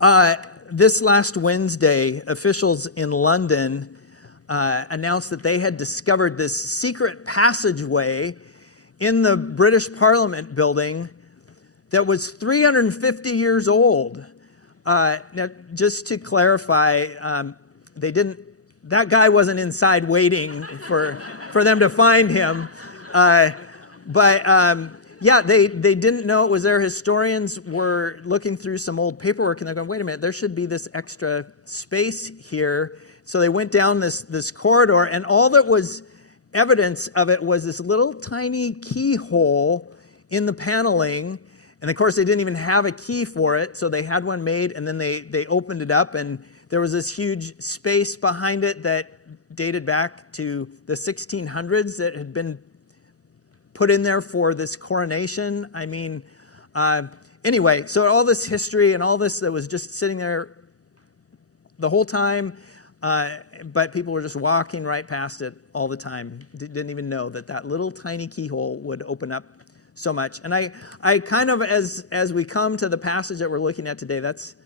This last Wednesday, officials in London announced that they had discovered this secret passageway in the British Parliament building that was 350 years old. Now, just to clarify, that guy wasn't inside waiting for them to find him. Yeah, they didn't know it was there. Historians were looking through some old paperwork and they're going, wait a minute, there should be this extra space here. So they went down this corridor, and all that was evidence of it was this little tiny keyhole in the paneling. And of course, they didn't even have a key for it, so they had one made, and then they opened it up, and there was this huge space behind it that dated back to the 1600s that had been put in there for this coronation. I mean, anyway, so all this history and all this that was just sitting there the whole time, but people were just walking right past it all the time. Didn't even know that little tiny keyhole would open up so much. And I kind of, as we come to the passage that we're looking at today, that's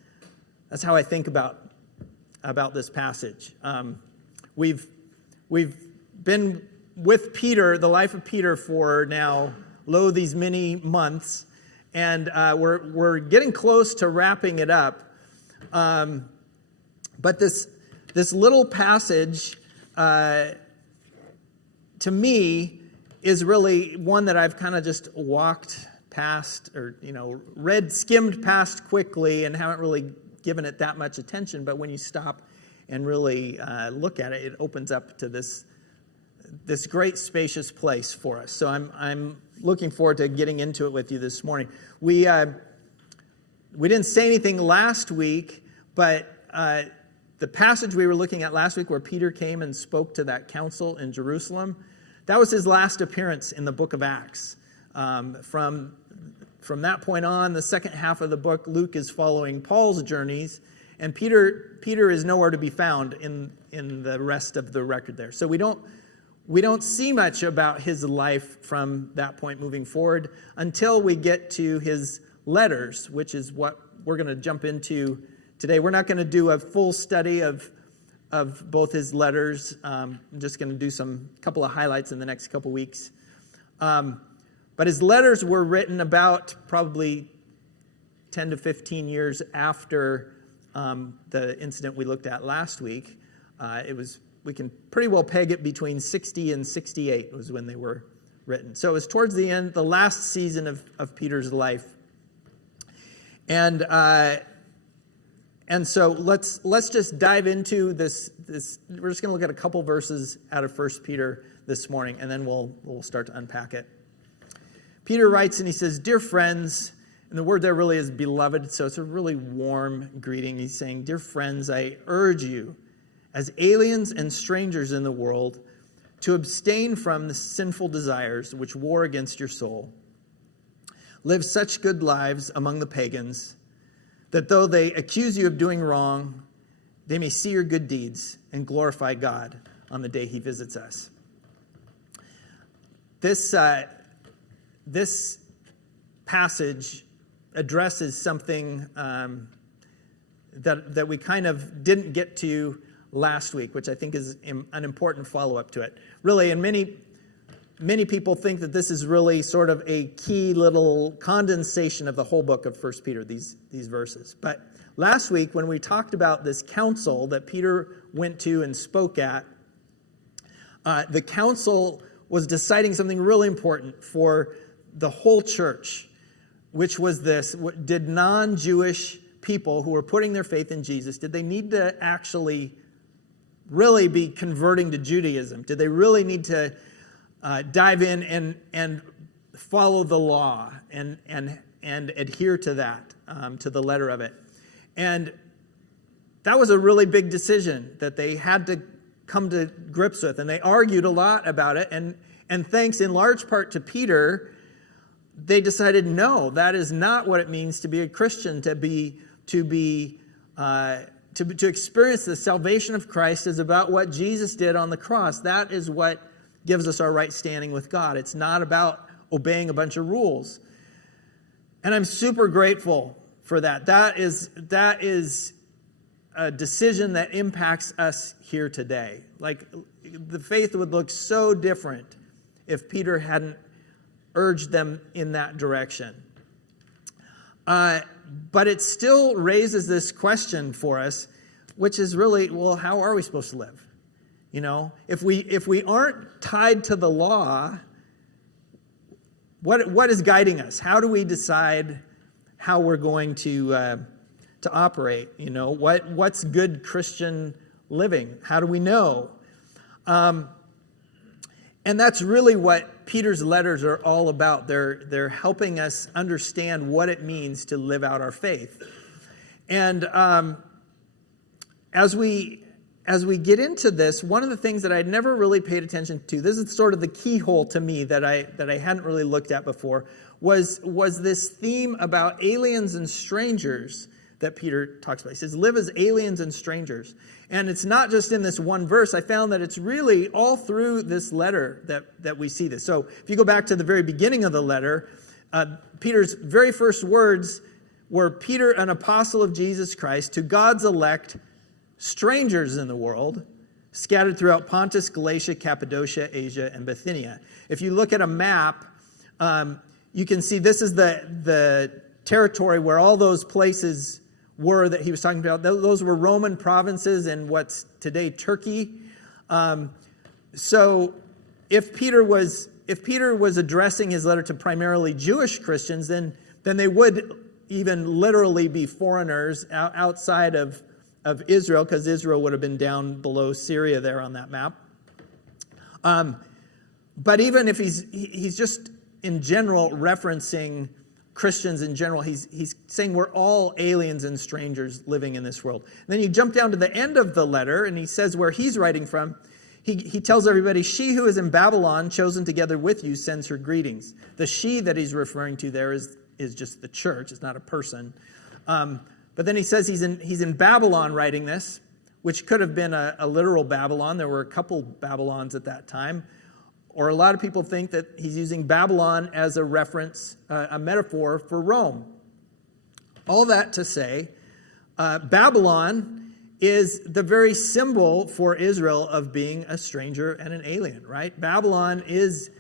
how I think about this passage. We've been with Peter, the life of Peter, for now, these many months, and we're getting close to wrapping it up. But this little passage, to me, is really one that I've kind of just walked past, or skimmed past quickly, and haven't really given it that much attention. But when you stop and really look at it, it opens up to this great spacious place for us. So I'm looking forward to getting into it with you this morning. We didn't say anything last week, but the passage we were looking at last week, where Peter came and spoke to that council in Jerusalem, that was his last appearance in the book of Acts. From that point on, the second half of the book, Luke is following Paul's journeys, and Peter is nowhere to be found in the rest of the record there. So we don't see much about his life from that point moving forward until we get to his letters, which is what we're going to jump into today. We're not going to do a full study of both his letters. I'm just going to do a couple of highlights in the next couple weeks. But his letters were written about probably 10 to 15 years after the incident we looked at last week. We can pretty well peg it between 60 and 68 was when they were written. So it was towards the end, the last season of Peter's life. And so let's just dive into this. We're just going to look at a couple verses out of 1 Peter this morning, and then we'll start to unpack it. Peter writes, and he says, "Dear friends," and the word there really is beloved, so it's a really warm greeting. He's saying, "Dear friends, I urge you, as aliens and strangers in the world, to abstain from the sinful desires which war against your soul. Live such good lives among the pagans, that though they accuse you of doing wrong, they may see your good deeds and glorify God on the day he visits us." This passage addresses something that we kind of didn't get to last week, which I think is an important follow-up to it. Really, and many people think that this is really sort of a key little condensation of the whole book of 1 Peter, these verses. But last week, when we talked about this council that Peter went to and spoke at, the council was deciding something really important for the whole church, which was this: did non-Jewish people who were putting their faith in Jesus, did they need to actually really be converting to Judaism? Did they really need to dive in and follow the law and adhere to that, to the letter of it? And that was a really big decision that they had to come to grips with, and they argued a lot about it. And thanks in large part to Peter, they decided, no, that is not what it means to be a Christian. To experience the salvation of Christ is about what Jesus did on the cross. That is what gives us our right standing with God. It's not about obeying a bunch of rules. And I'm super grateful for that. That is a decision that impacts us here today. Like, the faith would look so different if Peter hadn't urged them in that direction. But it still raises this question for us, which is really, well, how are we supposed to live? You know, if we aren't tied to the law, what is guiding us? How do we decide how we're going to operate? You know, what's good Christian living? How do we know? And that's really what Peter's letters are all about. They're helping us understand what it means to live out our faith. And as we get into this, one of the things that I'd never really paid attention to, this is sort of the keyhole to me that I hadn't really looked at before, was this theme about aliens and strangers that Peter talks about. He says, live as aliens and strangers. And it's not just in this one verse. I found that it's really all through this letter that we see this. So if you go back to the very beginning of the letter, Peter's very first words were, Peter, an apostle of Jesus Christ, to God's elect, strangers in the world, scattered throughout Pontus, Galatia, Cappadocia, Asia, and Bithynia. If you look at a map, you can see this is the territory where all those places were that he was talking about. Those were Roman provinces in what's today Turkey. So if Peter was addressing his letter to primarily Jewish Christians, then they would even literally be foreigners outside of Israel, because Israel would have been down below Syria there on that map. But even if he's just in general referencing Christians in general, he's saying we're all aliens and strangers living in this world. And then you jump down to the end of the letter, and he says where he's writing from. He tells everybody, she who is in Babylon, chosen together with you, sends her greetings. The she that he's referring to there is just the church. It's not a person. But then he says he's in Babylon writing this, which could have been a literal Babylon. There were a couple Babylons at that time. Or a lot of people think that he's using Babylon as a reference, a metaphor for Rome. All that to say, Babylon is the very symbol for Israel of being a stranger and an alien, right? Babylon is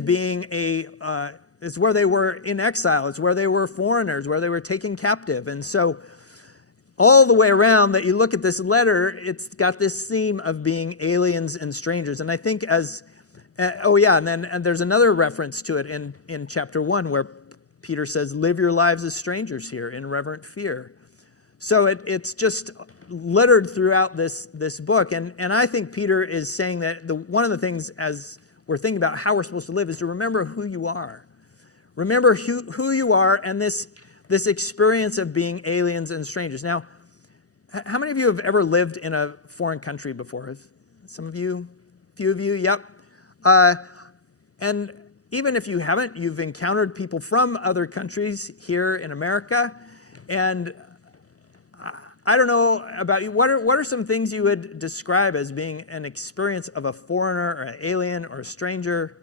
being it's where they were in exile. It's where they were foreigners, where they were taken captive. And so all the way around that you look at this letter, it's got this theme of being aliens and strangers. And I think and there's another reference to it in chapter 1 where Peter says, live your lives as strangers here in reverent fear. So it's just littered throughout this book. And I think Peter is saying that one of the things as we're thinking about how we're supposed to live is to remember who you are. Remember who you are and this experience of being aliens and strangers. Now, how many of you have ever lived in a foreign country before? Some of you? A few of you? Yep. And even if you haven't, you've encountered people from other countries here in America. And I don't know about you. What are some things you would describe as being an experience of a foreigner or an alien or a stranger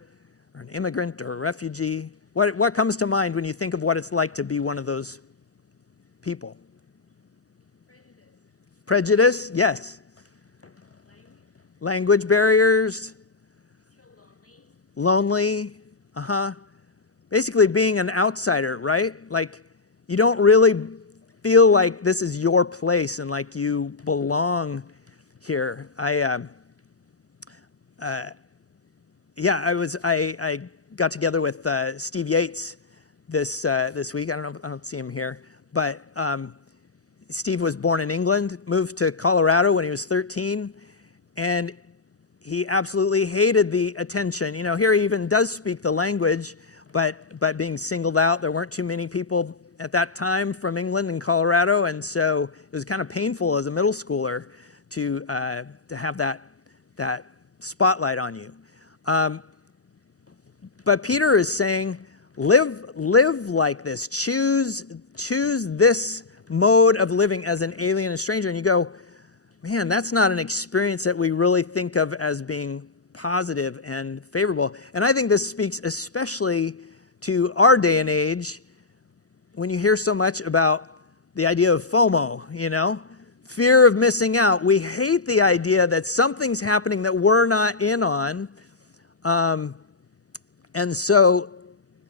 or an immigrant or a refugee? What comes to mind when you think of what it's like to be one of those people? Prejudice? Yes. Language barriers? Lonely. Basically being an outsider, right? Like you don't really feel like this is your place and like you belong here. I got together with Steve Yates this week. I don't see him here, but Steve was born in England, moved to Colorado when he was 13, and he absolutely hated the attention. You know, here he even does speak the language, but being singled out, there weren't too many people at that time from England and Colorado, and so it was kind of painful as a middle schooler to have that spotlight on you. But Peter is saying, live like this. Choose this mode of living as an alien and stranger. And you go, man, that's not an experience that we really think of as being positive and favorable. And I think this speaks especially to our day and age when you hear so much about the idea of FOMO, fear of missing out. We hate the idea that something's happening that we're not in on. And so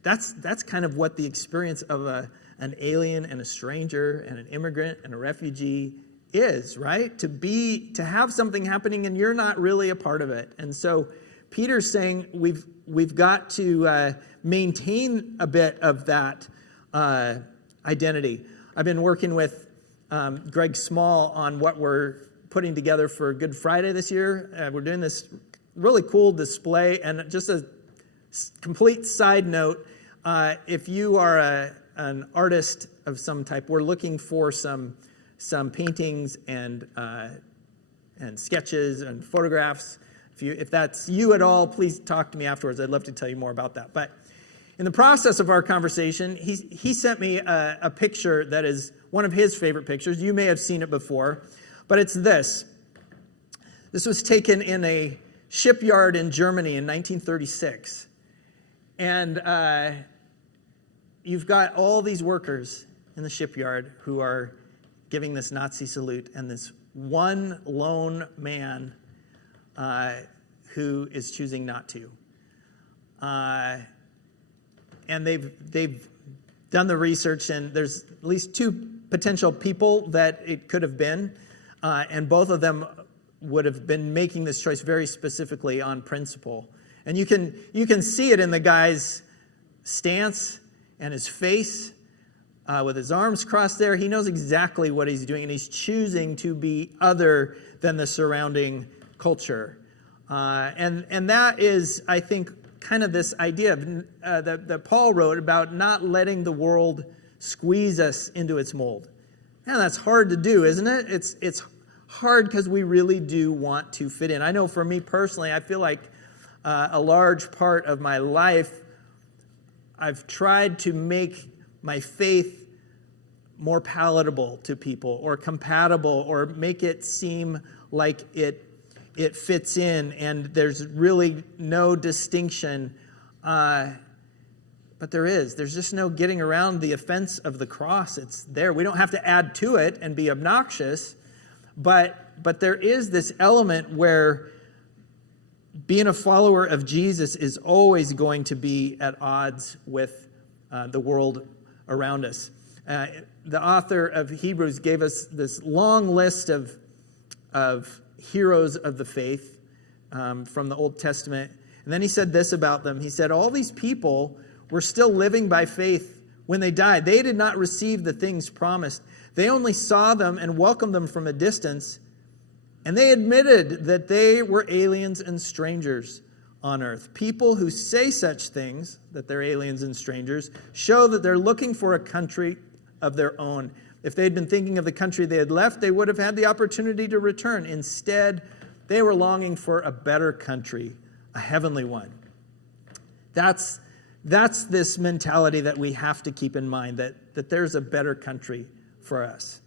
that's kind of what the experience of an alien and a stranger and an immigrant and a refugee is, right? To have something happening and you're not really a part of it. And so Peter's saying we've got to maintain a bit of that identity. I've been working with Greg Small on what we're putting together for Good Friday this year. We're doing this really cool display, and just a complete side note, if you are an artist of some type, we're looking for some paintings and sketches and photographs. If that's you at all, please talk to me afterwards. I'd love to tell you more about that. But in the process of our conversation, he sent me a picture that is one of his favorite pictures. You may have seen it before, but it's this. This was taken in a shipyard in Germany in 1936. And you've got all these workers in the shipyard who are giving this Nazi salute, and this one lone man who is choosing not to. And they've done the research, and there's at least two potential people that it could have been, and both of them would have been making this choice very specifically on principle. And you can see it in the guy's stance and his face, with his arms crossed there. He knows exactly what he's doing, and he's choosing to be other than the surrounding culture. And that is, I think, kind of this idea that Paul wrote about not letting the world squeeze us into its mold. And that's hard to do, isn't it? It's hard because we really do want to fit in. I know for me personally, I feel like a large part of my life, I've tried to make my faith more palatable to people, or compatible, or make it seem like it fits in, and there's really no distinction. But there's just no getting around the offense of the cross. It's there. We don't have to add to it and be obnoxious, but there is this element where being a follower of Jesus is always going to be at odds with the world around us. The author of Hebrews gave us this long list of heroes of the faith from the Old Testament. And then he said this about them. He said, all these people were still living by faith when they died. They did not receive the things promised. They only saw them and welcomed them from a distance. And they admitted that they were aliens and strangers on earth. People who say such things, that they're aliens and strangers, show that they're looking for a country of their own. If they'd been thinking of the country they had left, they would have had the opportunity to return. Instead, they were longing for a better country, a heavenly one. That's this mentality that we have to keep in mind, that there's a better country for us.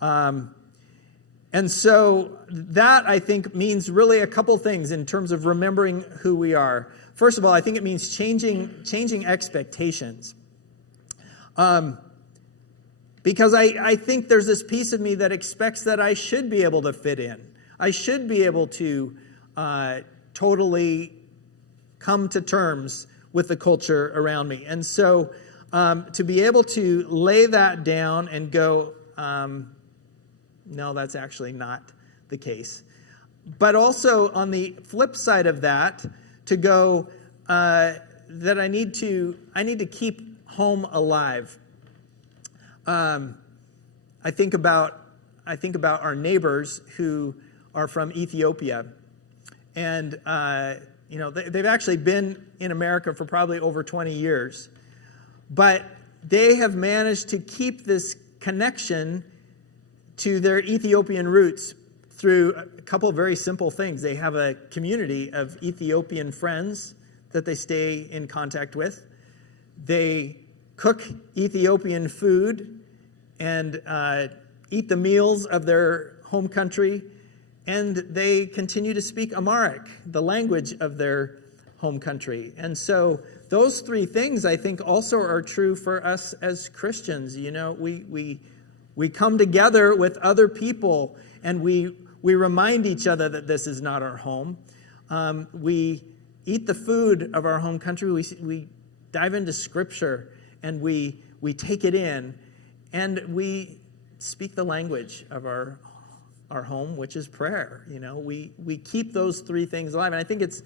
And so that, I think, means really a couple things in terms of remembering who we are. First of all, I think it means changing expectations. Because I think there's this piece of me that expects that I should be able to fit in. I should be able to totally come to terms with the culture around me. And so to be able to lay that down and go, no, that's actually not the case. But also on the flip side of that, to go that I need to keep home alive. I think about our neighbors who are from Ethiopia, and they've actually been in America for probably over 20 years, but they have managed to keep this connection to their Ethiopian roots through a couple of very simple things. They have a community of Ethiopian friends that they stay in contact with. They cook Ethiopian food and eat the meals of their home country, and they continue to speak Amharic, the language of their home country. And so those three things, I think, also are true for us as Christians. We We come together with other people, and we remind each other that this is not our home. We eat the food of our home country. We dive into Scripture, and we take it in, and we speak the language of our home, which is prayer. We keep those three things alive, and I think it's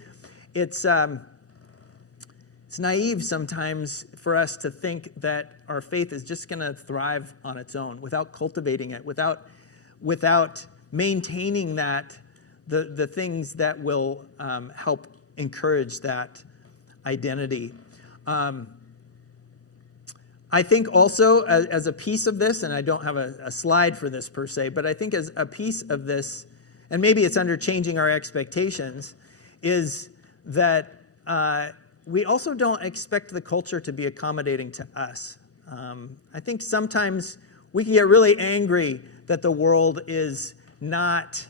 naive sometimes for us to think that our faith is just going to thrive on its own without cultivating it, without maintaining the things that will help encourage that identity. I think also as a piece of this, and I don't have a slide for this per se, but I think as a piece of this, and maybe it's under changing our expectations, is that we also don't expect the culture to be accommodating to us. I think sometimes we can get really angry that the world is not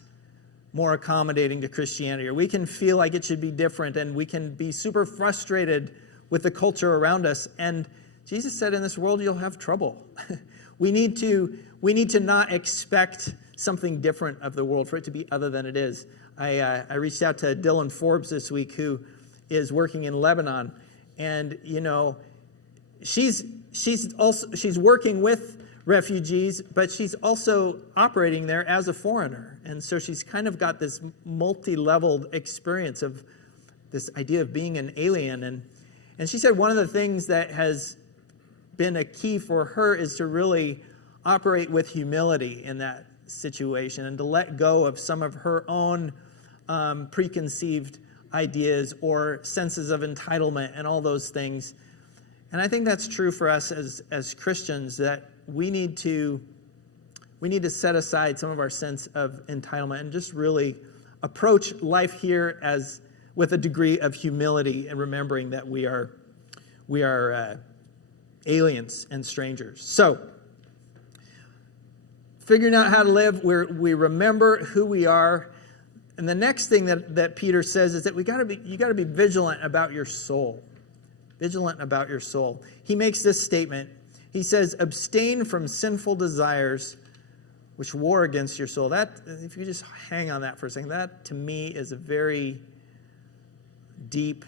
more accommodating to Christianity, or we can feel like it should be different, and we can be super frustrated with the culture around us. And Jesus said, in this world, you'll have trouble. We need to not expect something different of the world, for it to be other than it is. I reached out to Dylan Forbes this week, who is working in Lebanon, and she's working with refugees, but she's also operating there as a foreigner, and so she's kind of got this multi-leveled experience of this idea of being an alien. And she said one of the things that has been a key for her is to really operate with humility in that situation, and to let go of some of her own preconceived ideas or senses of entitlement and all those things. And I think that's true for us as Christians, that we need to set aside some of our sense of entitlement and just really approach life here with a degree of humility, and remembering that we are aliens and strangers. So, figuring out how to live, we remember who we are. And the next thing that Peter says is that you got to be vigilant about your soul. Vigilant about your soul. He makes this statement. He says, abstain from sinful desires which war against your soul. That, if you just hang on that for a second, that to me is a very deep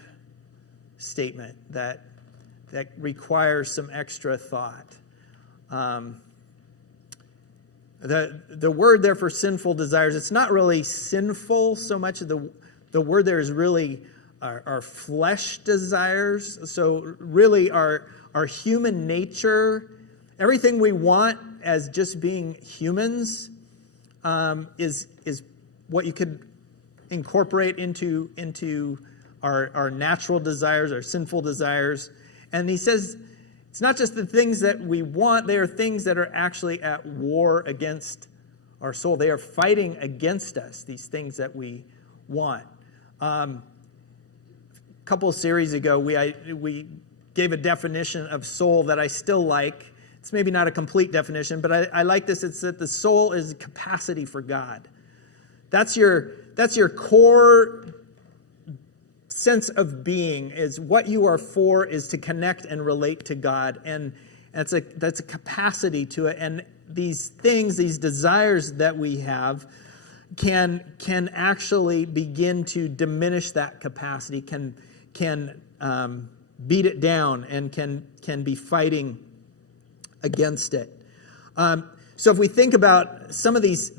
statement that requires some extra thought. The word there for sinful desires, it's not really sinful so much. The word there is really our flesh desires. So really our human nature, everything we want as just being humans, is what you could incorporate into our natural desires, our sinful desires. And he says, it's not just the things that we want, they are things that are actually at war against our soul. They are fighting against us, these things that we want. A couple of series ago, we gave a definition of soul that I still like. It's maybe not a complete definition, but I like this. It's that the soul is capacity for God. That's your core sense of being, is what you are for is to connect and relate to God, and that's a capacity to it. And these things, these desires that we have, can actually begin to diminish that capacity, can beat it down, and can be fighting against it. So if we think about some of these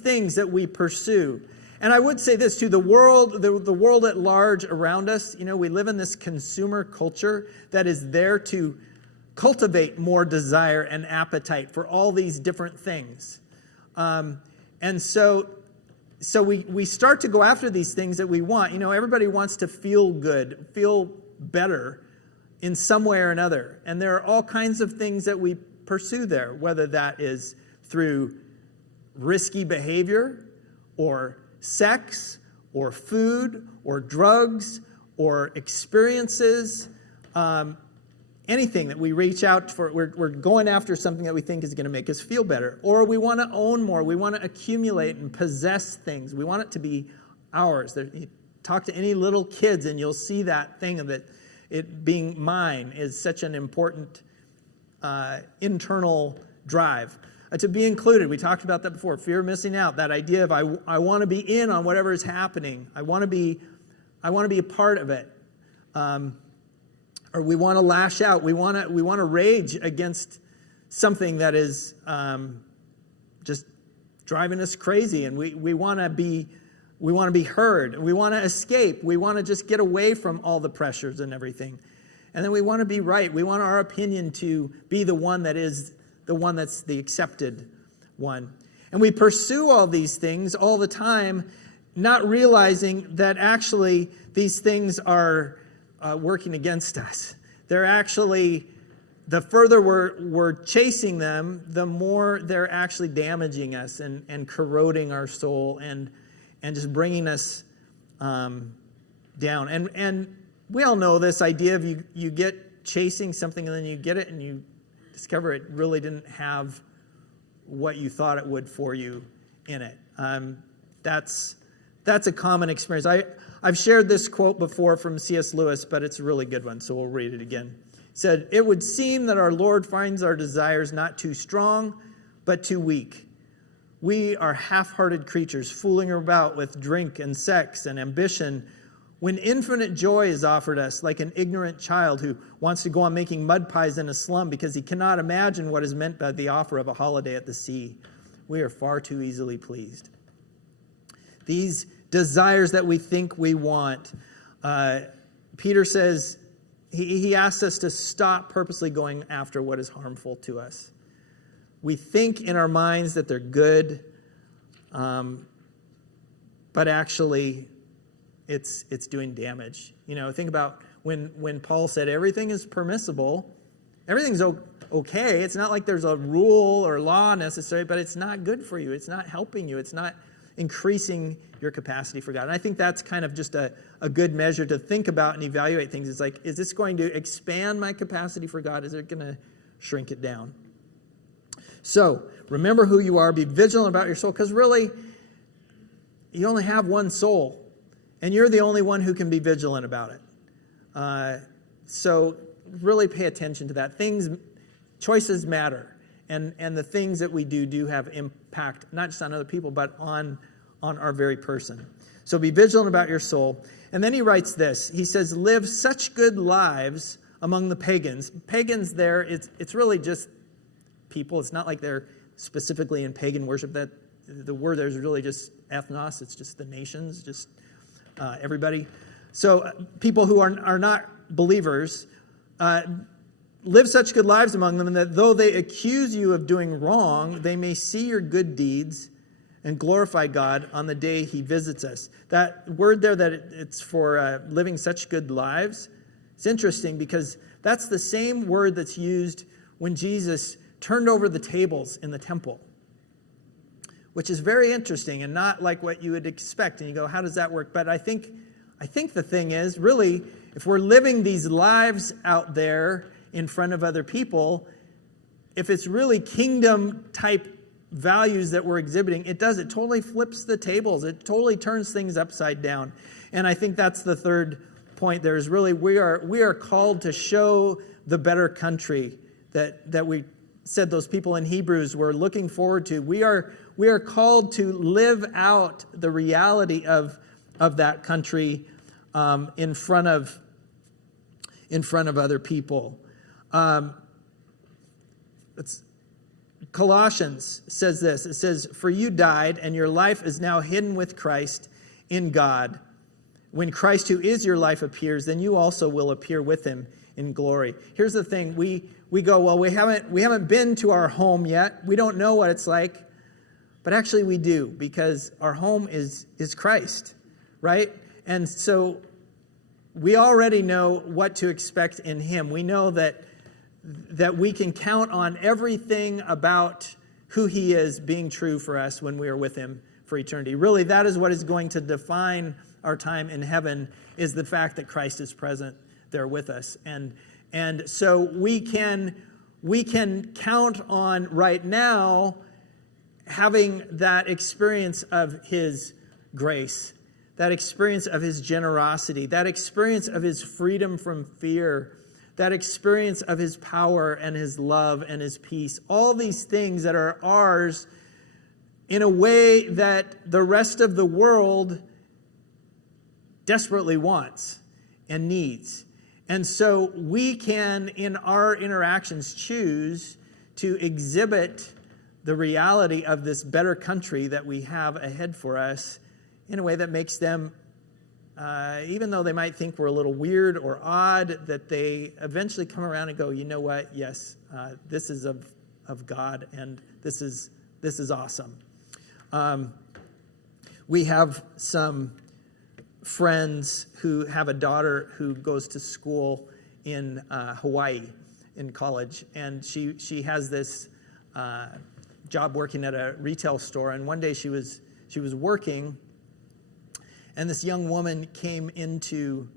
things that we pursue. And I would say this too, the world at large around us, we live in this consumer culture that is there to cultivate more desire and appetite for all these different things. And so we start to go after these things that we want. Everybody wants to feel good, feel better in some way or another. And there are all kinds of things that we pursue there, whether that is through risky behavior, or sex, or food, or drugs, or experiences, anything that we reach out for. We're going after something that we think is going to make us feel better. Or we want to own more. We want to accumulate and possess things. We want it to be ours. You talk to any little kids and you'll see that thing of it being mine is such an important internal drive. to be included. We talked about that before. Fear of missing out. That idea of I want to be in on whatever is happening. I want to be a part of it. Or we want to lash out. We want to rage against something that is just driving us crazy, and we want to be heard. We want to escape. We want to just get away from all the pressures and everything. And then we want to be right. We want our opinion to be the one that's the accepted one. And we pursue all these things all the time, not realizing that actually these things are working against us. They're actually, the further we're chasing them, the more they're actually damaging us and corroding our soul and just bringing us down. And we all know this idea of you get chasing something and then you get it and you discover it really didn't have what you thought it would for you in it. That's a common experience. I've shared this quote before from C.S. Lewis, but it's a really good one, so we'll read it again. It said, "It would seem that our Lord finds our desires not too strong, but too weak. We are half-hearted creatures fooling about with drink and sex and ambition when infinite joy is offered us, like an ignorant child who wants to go on making mud pies in a slum because he cannot imagine what is meant by the offer of a holiday at the sea. We are far too easily pleased." These desires that we think we want, Peter says, he asks us to stop purposely going after what is harmful to us. We think in our minds that they're good, but actually it's doing damage. Think about when Paul said everything is permissible, everything's okay. It's not like there's a rule or law necessary, but it's not good for you. It's not helping you. It's not increasing your capacity for God. And I think that's kind of just a good measure to think about and evaluate things. It's like, is this going to expand my capacity for God? Is it going to shrink it down? So, remember who you are. Be vigilant about your soul, because really, you only have one soul, and you're the only one who can be vigilant about it. So, really pay attention to that. Choices matter, and the things that we do have impact, not just on other people, but on our very person. So, be vigilant about your soul. And then he writes this. He says, "Live such good lives among the pagans." Pagans there, it's really just people. It's not like they're specifically in pagan worship. That the word there is really just ethnos. It's just the nations, just everybody. So people who are not believers, live such good lives among them, and that though they accuse you of doing wrong, they may see your good deeds and glorify God on the day he visits us. That word there, that it's for living such good lives, it's interesting because that's the same word that's used when Jesus turned over the tables in the temple, which is very interesting and not like what you would expect. And you go, how does that work? But I think the thing is, really, if we're living these lives out there in front of other people, if it's really kingdom-type values that we're exhibiting, it totally flips the tables. It totally turns things upside down. And I think that's the third point there is really we are called to show the better country that we said those people in Hebrews were looking forward to. We are called to live out the reality of that country in front of other people. Colossians says this. It says, "For you died, and your life is now hidden with Christ in God. When Christ, who is your life, appears, then you also will appear with him in glory." Here's the thing. We go, well, we haven't been to our home yet. We don't know what it's like. But actually we do, because our home is Christ, right? And so we already know what to expect in him. We know that we can count on everything about who he is being true for us when we are with him for eternity. Really, that is what is going to define our time in heaven, is the fact that Christ is present there with us. And so we can count on right now having that experience of his grace, that experience of his generosity, that experience of his freedom from fear, that experience of his power and his love and his peace, all these things that are ours in a way that the rest of the world desperately wants and needs. And so we can, in our interactions, choose to exhibit the reality of this better country that we have ahead for us in a way that makes them, even though they might think we're a little weird or odd, that they eventually come around and go, you know what, yes, this is of God, and this is awesome. We have some friends who have a daughter who goes to school in Hawaii in college, and she has this job working at a retail store. And one day she was working, and this young woman came into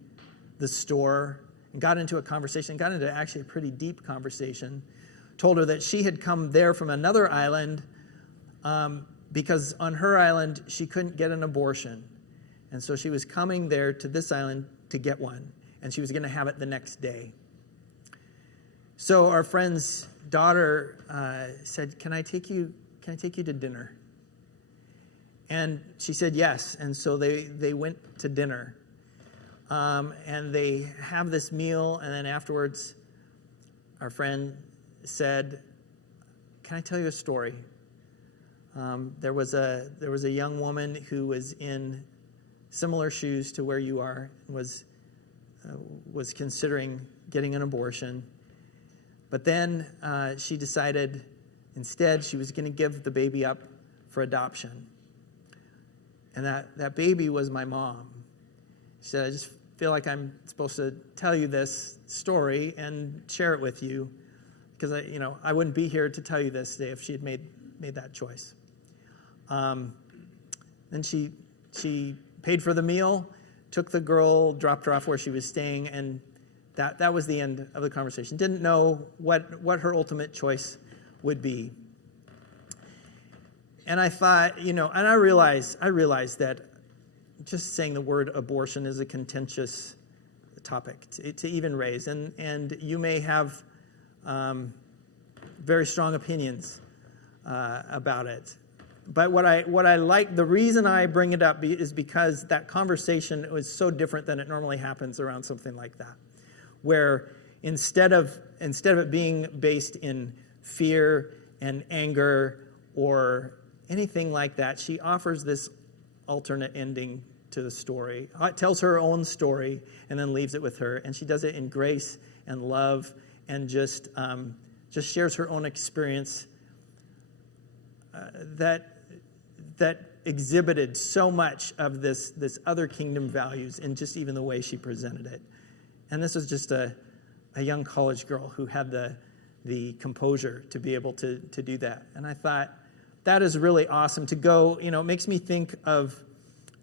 the store and got into a conversation, got into actually a pretty deep conversation, told her that she had come there from another island because on her island she couldn't get an abortion. And so she was coming there to this island to get one, and she was going to have it the next day. So our friend's daughter said, "Can I take you to dinner?" And she said yes. And so they went to dinner, and they have this meal. And then afterwards, our friend said, "Can I tell you a story?" There was a young woman who was in similar shoes to where you are, was considering getting an abortion. But then she decided instead she was going to give the baby up for adoption. And that baby was my mom. She said, "I just feel like I'm supposed to tell you this story and share it with you, because I wouldn't be here to tell you this today if she had made that choice." Then she paid for the meal, took the girl, dropped her off where she was staying, and that was the end of the conversation. Didn't know what her ultimate choice would be. And I thought, and I realized that just saying the word abortion is a contentious topic to even raise. And you may have very strong opinions about it. But what I like, the reason I bring it up is because that conversation was so different than it normally happens around something like that, where instead of it being based in fear and anger or anything like that, she offers this alternate ending to the story. It tells her own story and then leaves it with her, and she does it in grace and love, and just shares her own experience that exhibited so much of this other kingdom values in just even the way she presented it. And this was just a young college girl who had the composure to be able to do that. And I thought, that is really awesome to go, it makes me think of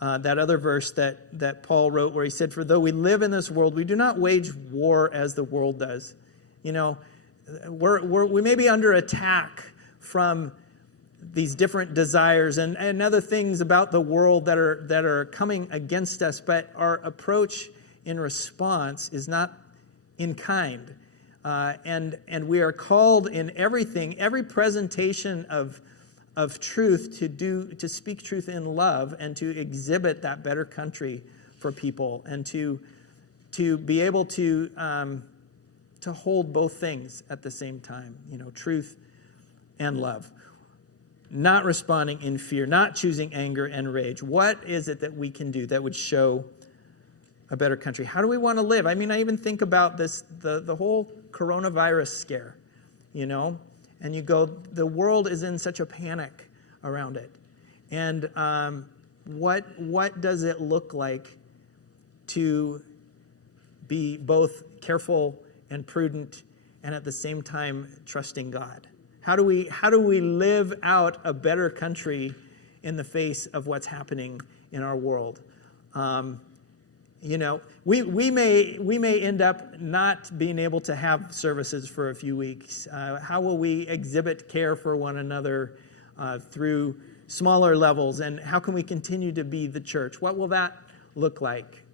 that other verse that Paul wrote where he said, "For though we live in this world, we do not wage war as the world does." We may be under attack from these different desires and other things about the world that are coming against us, but our approach in response is not in kind. And we are called in everything, every presentation of truth to speak truth in love and to exhibit that better country for people, and to be able to hold both things at the same time, truth and love. Not responding in fear, not choosing anger and rage. What is it that we can do that would show a better country? How do we want to live? I even think about this, the whole coronavirus scare, and you go, the world is in such a panic around it. And what does it look like to be both careful and prudent and at the same time trusting God? How do we live out a better country in the face of what's happening in our world? We may end up not being able to have services for a few weeks. How will we exhibit care for one another through smaller levels? And how can we continue to be the church? What will that look like?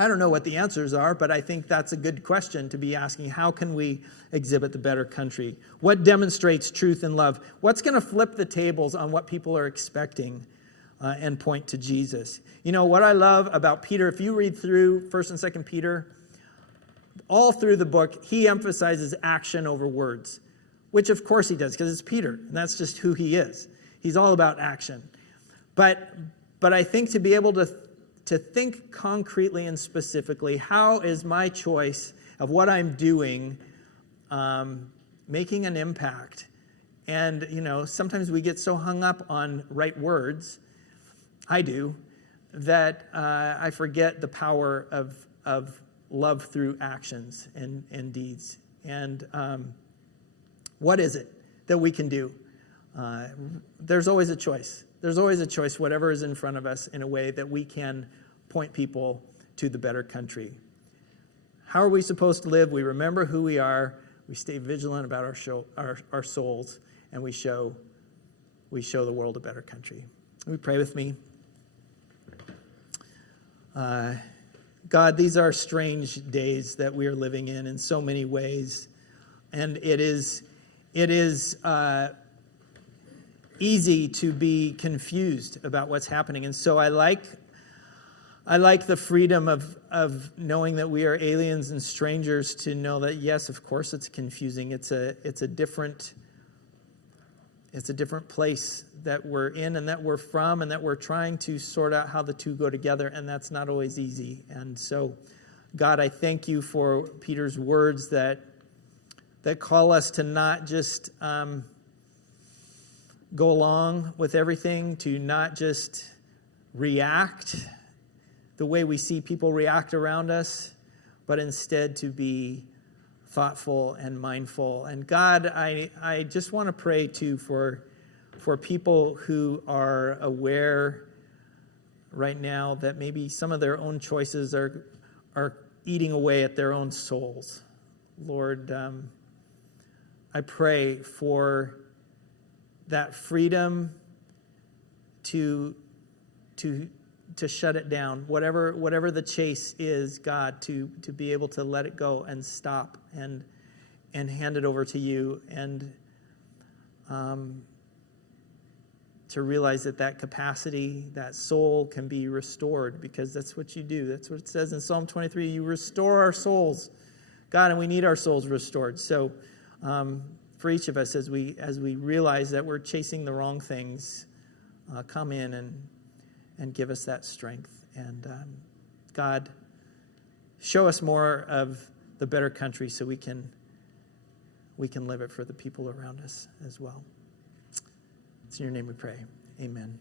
I don't know what the answers are, but I think that's a good question to be asking. How can we exhibit the better country? What demonstrates truth and love? What's going to flip the tables on what people are expecting and point to Jesus? You know, what I love about Peter, if you read through 1st and 2nd Peter, all through the book, he emphasizes action over words, which of course he does because it's Peter, and that's just who he is. He's all about action. But I think to be able to think concretely and specifically, how is my choice of what I'm doing making an impact? And, you know, sometimes we get so hung up on right words, I do, that I forget the power of love through actions and deeds. And what is it that we can do? There's always a choice. There's always a choice, whatever is in front of us, in a way that we can point people to the better country. How are we supposed to live? We remember who we are. We stay vigilant about our souls, and we show the world a better country. Will you pray with me? God, these are strange days that we are living in so many ways, and it is easy to be confused about what's happening. And so I like the freedom of knowing that we are aliens and strangers, to know that, yes, of course it's confusing. It's a different place that we're in and that we're from, and that we're trying to sort out how the two go together, and that's not always easy. And so, God, I thank you for Peter's words that call us to not just go along with everything, to not just react the way we see people react around us, but instead to be thoughtful and mindful. And God, I just want to pray too for people who are aware right now that maybe some of their own choices are eating away at their own souls. Lord, I pray for that freedom to shut it down, whatever the chase is, God, to be able to let it go and stop and hand it over to you, and to realize that capacity, that soul can be restored, because that's what you do. That's what it says in Psalm 23. You restore our souls, God, and we need our souls restored. So for each of us, as we realize that we're chasing the wrong things, come in and give us that strength. And God, show us more of the better country so we can live it for the people around us as well. It's in your name we pray. Amen.